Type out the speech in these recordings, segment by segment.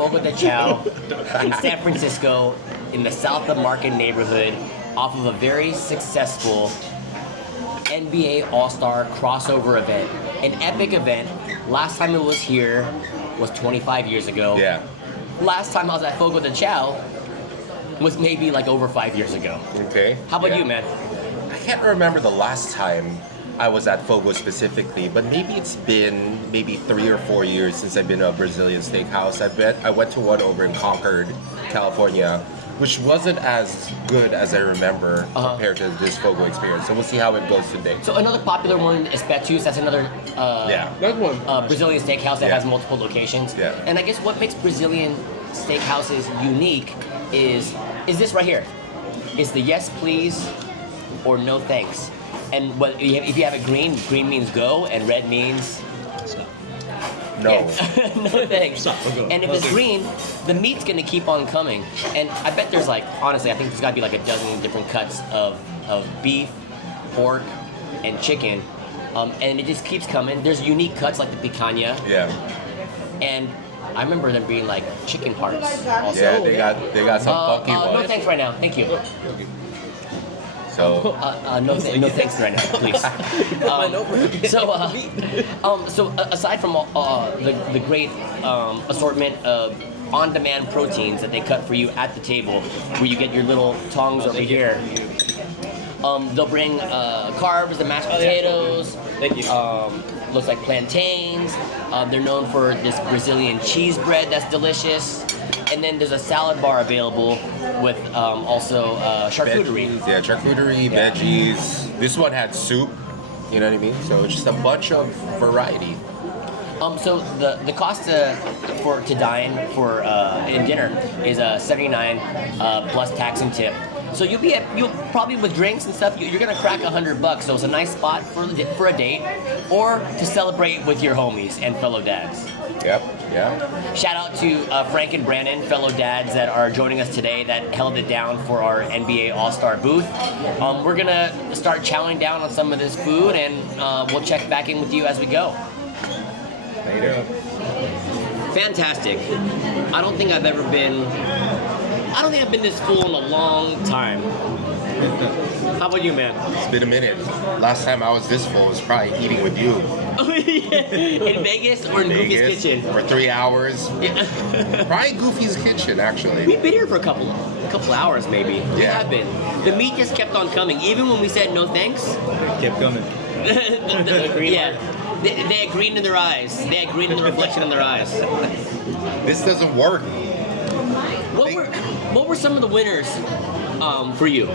Fogo de Chao in San Francisco, in the South of Market neighborhood, off of a very successful NBA All-Star crossover event. An epic event. Last time it was here was 25 years ago. Yeah. Last time I was at Fogo de Chao was maybe like over 5 years ago. Okay. How about you, man? I can't remember the last time I was at Fogo specifically, but maybe it's been maybe 3 or 4 years since I've been to a Brazilian steakhouse. I went to one over in Concord, California, which wasn't as good as I remember compared to this Fogo experience. So we'll see how it goes today. So another popular one is Betus. That's another That's one. Brazilian steakhouse that has multiple locations. Yeah. And I guess what makes Brazilian steakhouses unique is this right here. It's the yes please or no thanks. And if you have it green means go, and red means No. yeah. No thanks. And if it's green, the meat's gonna keep on coming. And I bet there's honestly, I think there's gotta be like a dozen different cuts of beef, pork, and chicken. And it just keeps coming. There's unique cuts like the picanha. Yeah. And I remember them being like chicken hearts also. Yeah, they got some funky No ones. thanks right now. Thank you. So No thanks right now, please. So aside from the great assortment of on-demand proteins that they cut for you at the table, where you get your little tongs over here, they'll bring carbs, the mashed potatoes. Thank you. Looks like plantains. They're known for this Brazilian cheese bread that's delicious. And then there's a salad bar available with also charcuterie. veggies, yeah, charcuterie, veggies. This one had soup. You know what I mean? So it's just a bunch of variety. So the cost to dine for in dinner is $79 plus tax and tip. So you'll probably with drinks and stuff you're gonna crack $100. So it's a nice spot for a date or to celebrate with your homies and fellow dads. Yep. Yeah. Shout out to Frank and Brandon, fellow dads that are joining us today that held it down for our NBA All-Star booth. We're gonna start chowing down on some of this food and we'll check back in with you as we go. How you doing? Fantastic. I don't think I've been this full in a long time. How about you, man? It's been a minute. Last time I was this full was probably eating with you. Oh, yeah. In Vegas or in Goofy's Kitchen? For 3 hours. Yeah. Probably Goofy's Kitchen, actually. We've been here for a couple hours, maybe. We have been. The meat just kept on coming, even when we said no thanks. Kept coming. Yeah. They had green in their eyes. They had green in the reflection in their eyes. This doesn't work. What were some of the winners for you?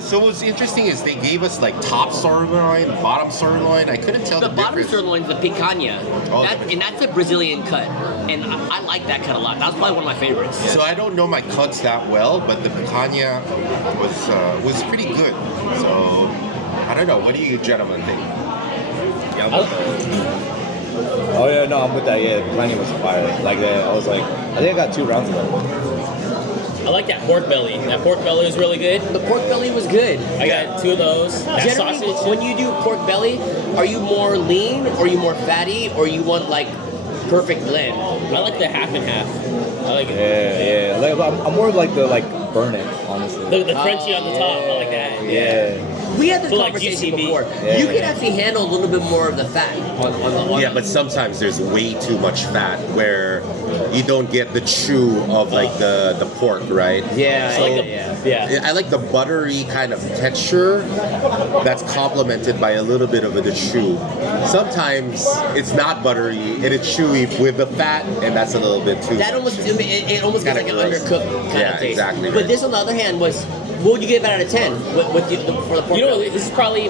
So what's interesting is they gave us like top sirloin, bottom sirloin. I couldn't tell the bottom difference. sirloin's the picanha. And that's a Brazilian cut. And I like that cut a lot. That's probably one of my favorites. So I don't know my cuts that well, but the picanha was pretty good. So I don't know. What do you gentlemen think? Oh yeah, no, I'm with that. Yeah, plenty was fire. Like that, I was like, I think I got 2 rounds of that. I like that pork belly. That pork belly was really good. The pork belly was good. I got 2 of those. That Generally, sausage. when you do pork belly, are you more lean, or are you more fatty, or you want like perfect blend? I like the half and half. I like it. Yeah. Like, I'm more of like the burn it, honestly. The crunchy on the top. I like that. Yeah. We had this So, like, conversation GCB. before. Yeah. You can actually handle a little bit more of the fat on Yeah, but sometimes there's way too much fat where you don't get the chew of like the pork, right? Yeah, So like yeah. I like the buttery kind of texture that's complemented by a little bit of the chew. Sometimes it's not buttery and it's chewy with the fat, and that's a little bit too That much. almost it almost gets like Kinda an gross. undercooked kind Yeah, of taste. exactly But right. this, on the other hand, was what would you give it out of 10 with for the pork? You know, belly? this is probably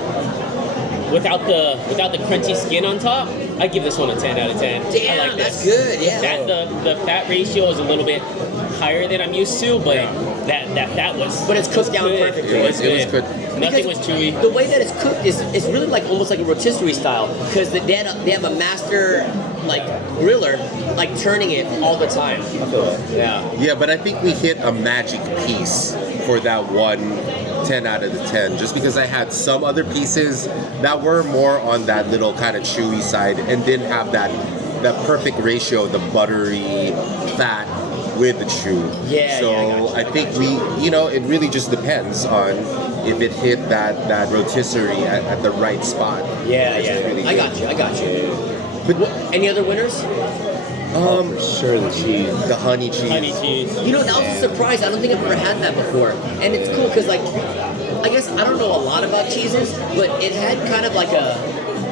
without the crunchy skin on top. I give this one a 10 out of 10. Damn, I like that's this. good. Yeah. The fat ratio is a little bit higher than I'm used to, but that fat was. But it's cooked down good. perfectly. It was It was good. good. Nothing was chewy. The way that it's cooked is it's really like almost like a rotisserie style, because they have a master like griller like turning it all the time. I feel that. Yeah. Yeah, but I think we hit a magic piece for that one 10 out of the 10, just because I had some other pieces that were more on that little kind of chewy side and didn't have that that perfect ratio of the buttery fat with the chew. Yeah, So yeah, I got you. I think it really just depends on if it hit that rotisserie at the right spot. Yeah, which is yeah. really I good. got you. But Any other winners? For sure the cheese. the honey cheese. Honey cheese. You know, that was a surprise. I don't think I've ever had that before. And it's cool because, like, I guess I don't know a lot about cheeses, but it had kind of like a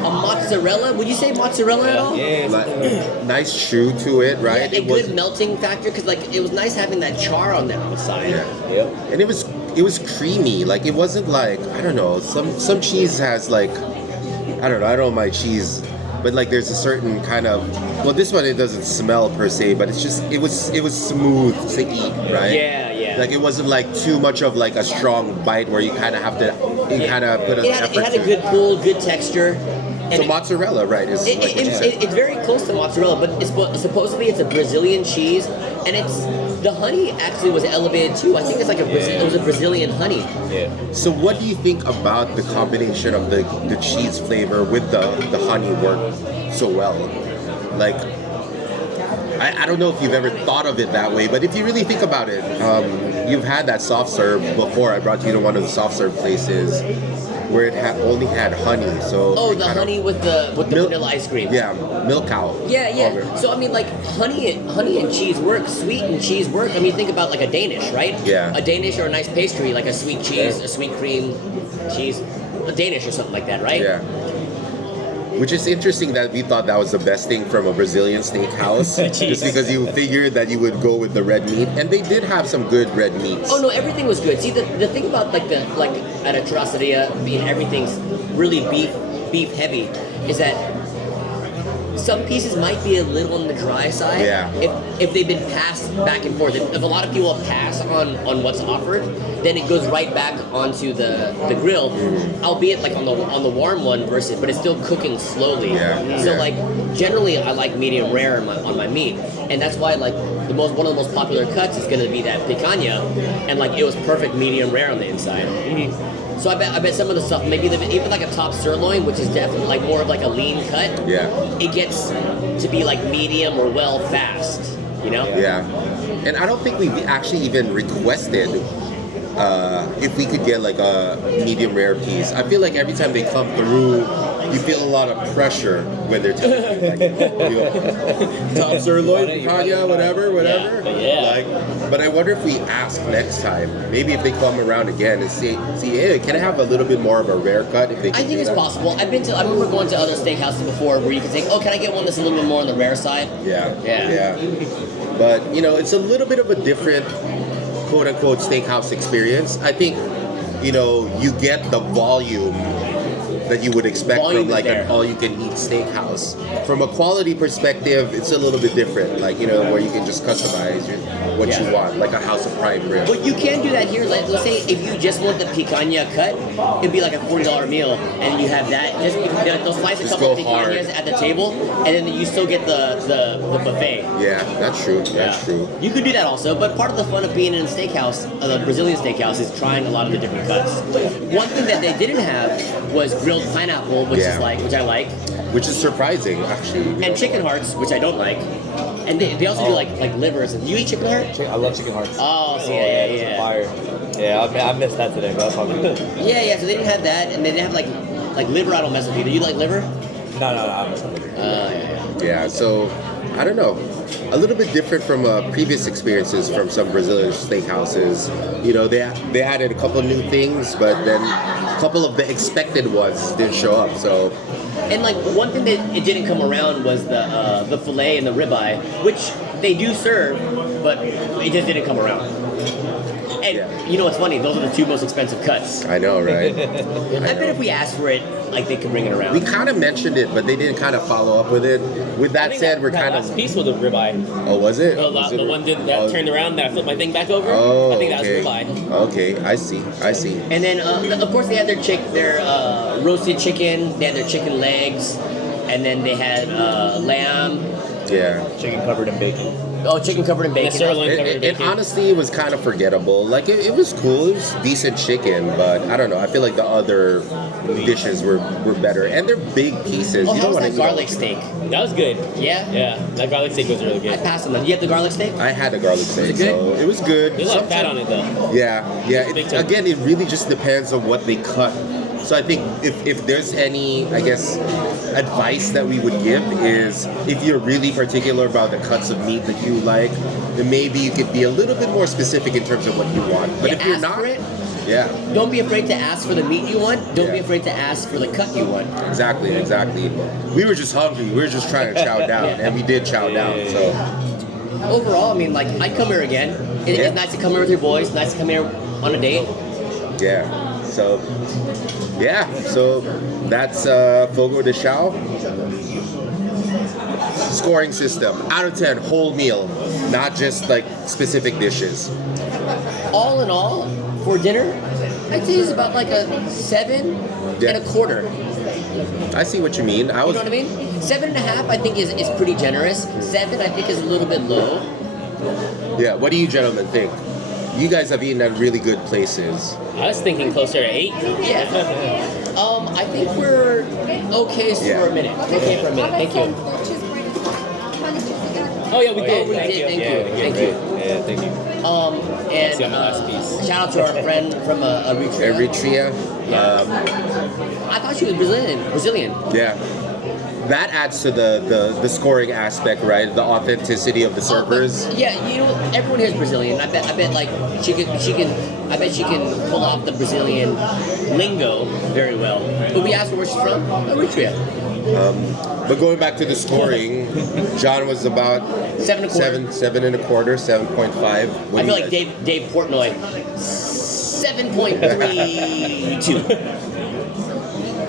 mozzarella. Would you say mozzarella at all? Yeah. Like, nice chew to it, right? Yeah, a good melting factor because, like, it was nice having that char on the outside. Yeah. Yep. And it was creamy. Like it wasn't like, I don't know, some cheese has like, I don't know, I don't like cheese, but like there's a certain kind of, well, this one it doesn't smell per se, but it's just it was smooth to eat, right? Yeah. Like it wasn't like too much of like a strong bite where you kind of have to kind of put an effort It had a to good pull, good texture. And So mozzarella, right? Is like what you said. it's very close to mozzarella, but supposedly it's a Brazilian cheese, and the honey actually was elevated too. I think it's like it was a Brazilian honey. Yeah. So what do you think about the combination of the cheese flavor with the honey work so well? Like, I don't know if you've ever thought of it that way, but if you really think about it, you've had that soft serve before. I brought you to one of the soft serve places where it only had honey. So Oh, it the kind of- honey with the vanilla ice cream. Yeah, milk cow. Yeah. So I mean, like honey and cheese work. Sweet and cheese work. I mean, think about like a Danish, right? Yeah. A Danish or a nice pastry, like a sweet cheese, a sweet cream cheese, a Danish or something like that, right? Yeah. Which is interesting that we thought that was the best thing from a Brazilian steakhouse, just because you figured that you would go with the red meat, and they did have some good red meats. Oh no, everything was good. See, the thing about like at a Traceria, everything's really beef heavy, is that some pieces might be a little on the dry side. Yeah. If they've been passed back and forth, if a lot of people pass on what's offered, then it goes right back onto the grill, albeit like on the warm one versus, but it's still cooking slowly. Yeah. So Yeah. like generally I like medium rare on my meat, and that's why like one of the most popular cuts is going to be that picanha, and like it was perfect medium rare on the inside. So I bet some of the stuff, maybe even like a top sirloin, which is definitely like more of like a lean cut. Yeah. It gets to be like medium or well fast, you know? Yeah. And I don't think we actually even requested if we could get like a medium rare piece. I feel like every time they come through, you feel a lot of pressure when they're telling you, like, top sirloin, picanha, whatever. Yeah. Like, but I wonder if we ask next time, maybe if they come around again and see, hey, can I have a little bit more of a rare cut? If they I can think do it's that? possible. I remember going to other steakhouses before where you can say, oh, can I get one that's a little bit more on the rare side? Yeah. But it's a little bit of a different quote unquote steakhouse experience. I think you get the volume that you would expect Volume from is like there. an all-you-can-eat steakhouse. From a quality perspective, it's a little bit different. Like where you can just customize what you want, like a House of Prime rib. But you can do that here. Like, let's say if you just want the picanha cut, it'd be like a $40 meal, and you have that. They'll slice a Just couple of go hard. picanhas at the table, and then you still get the buffet. Yeah, that's true. That's true. You could do that also, but part of the fun of being in a steakhouse, a Brazilian steakhouse, is trying a lot of the different cuts. One thing that they didn't have was grilled pineapple, which I like, Which is surprising, actually. and chicken hearts, which I don't like. And they also do like livers. And you eat chicken heart? I love chicken hearts. Oh, see, It's yeah. fire. Yeah, I missed that today, but that's probably good. Yeah. So they didn't have that, and they didn't have like liver. I don't mess with either. You like liver? No, I missed that. Yeah, so I don't know. A little bit different from previous experiences from some Brazilian steakhouses. They added a couple new things, but then a couple of the expected ones didn't show up. So And like one thing that it didn't come around was the fillet and the ribeye, which they do serve, but it just didn't come around. And you know what's funny? Those are the two most expensive cuts. I know, right? I bet if we asked for it, like they could bring it around. We kind of mentioned it, but they didn't kind of follow up with it. With that said, we're kind last of. piece was a ribeye. Oh, was it? The one that turned around that I flipped my thing back over. Oh, I think that okay. was ribeye. Okay, I see. And then of course they had their roasted chicken. They had their chicken legs, and then they had lamb. Yeah. Chicken covered in bacon. Oh, chicken covered in The bacon. sirloin covered in And bacon. honestly, it was kind of forgettable. Like it was cool. It was decent chicken, but I don't know. I feel like the other dishes were better, and they're big pieces. Oh, You how don't was want that to garlic steak? That was good. Yeah? Yeah, that garlic steak was really I good. passed on that. You have the garlic steak? I had a garlic steak, it good? so it was good. There's a lot of fat on it though. Yeah, yeah. Big chunk. Again, it really just depends on what they cut. So I think if there's any, I guess, advice that we would give is if you're really particular about the cuts of meat that you like, then maybe you could be a little bit more specific in terms of what you want. But Yeah, if you're ask not, for it. yeah, Don't be afraid to ask for the meat you want. Don't be Yeah. afraid to ask for the cut you want. exactly. We were just hungry. We were just trying to chow down, and we did chow down. So Overall, I mean, like, I'd come here again. It's Yeah. nice to come here with your boys. Nice to come here on a date. yeah, so yeah, so that's Fogo De Chao. Scoring system out of 10, whole meal, not just like specific dishes. All in all, for dinner, I'd say it's about like a 7 Yeah. and a quarter. I see what you mean. I You was know what I mean? 7.5, I think, is pretty generous. 7, I think, is a little bit low. Yeah, what do you gentlemen think? You guys have eaten at really good places. I was thinking closer to 8. Yeah. I think we're okay Yeah. for a minute. We're okay for a minute. Thank you. Oh yeah, we Oh, did. we did. Thank you. Thank you. Yeah, thank you. And See on the last piece. shout out to our friend from Eritrea. Eritrea. I thought she was Brazilian. Yeah. That adds to the scoring aspect, right? The authenticity of the servers. Yeah, you know, everyone here is Brazilian. I bet like she can pull off the Brazilian lingo very well. But we asked her where she's from. Eritrea. But going back to the scoring, John was about 7 and a quarter. 7.25, 7.5. I feel like Dave Portnoy.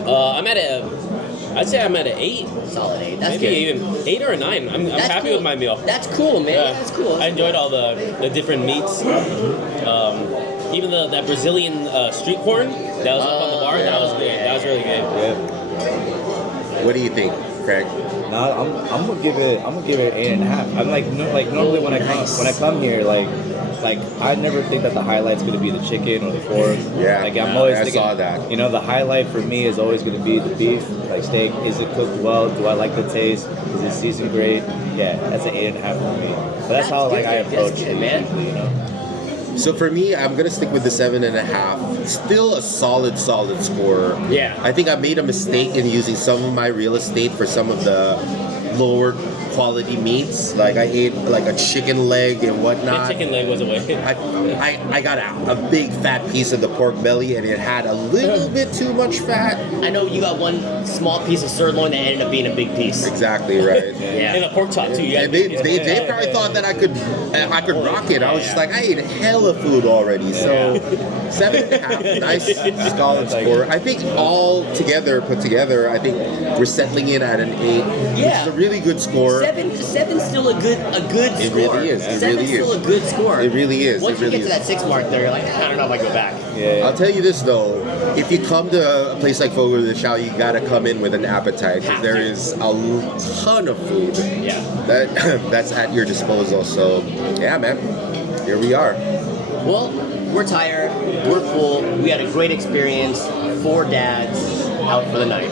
7.32. I'd say I'm at an 8. Solid 8. That's Maybe good. even 8 or a 9. I'm That's happy cool. with my meal. That's cool, man. Yeah. That's cool. I enjoyed all the different meats. Even that Brazilian street corn that was up on the bar, that was good. That was really good. Yeah. What do you think, Craig? No, I'm gonna give it 8.5. I'm like normally when I come here like I never think that the highlight's gonna be the chicken or the pork. Yeah, Like I'm always I thinking, saw that. You know, the highlight for me is always gonna be the beef, like steak. Is it cooked well? Do I like the taste? Is it seasoned great? Yeah, that's an 8.5 for me. But that's how like I That's approach good, it, man. usually, you know. So for me, I'm gonna stick with the 7.5. Still a solid score. Yeah. I think I made a mistake in using some of my real estate for some of the lower quality meats. Like I ate like a chicken leg and The whatnot. chicken leg was away. I got a big fat piece of the pork belly and it had a little bit too much fat. I know you got one small piece of sirloin that ended up being a big piece. Exactly right. Yeah. And a pork chop too. You got And they probably thought that I could rock it. I was just like, I ate hella food already. So 7.5, nice solid score. I think put together, I think we're settling in at an 8. Which Yeah. is a really good score. Seven's still a good It score. really is. It Seven's really still is. a good score. It really is. Once It you really get to is. that 6 mark there, you're like, I don't know if I go back. Yeah. I'll tell you this though, if you come to a place like Fogo De Chao, you gotta come in with an appetite because there is a ton of food Yeah. that's at your disposal. So yeah, man, here we are. Well, we're tired. We're full. We had a great experience. 4 dads out for the night.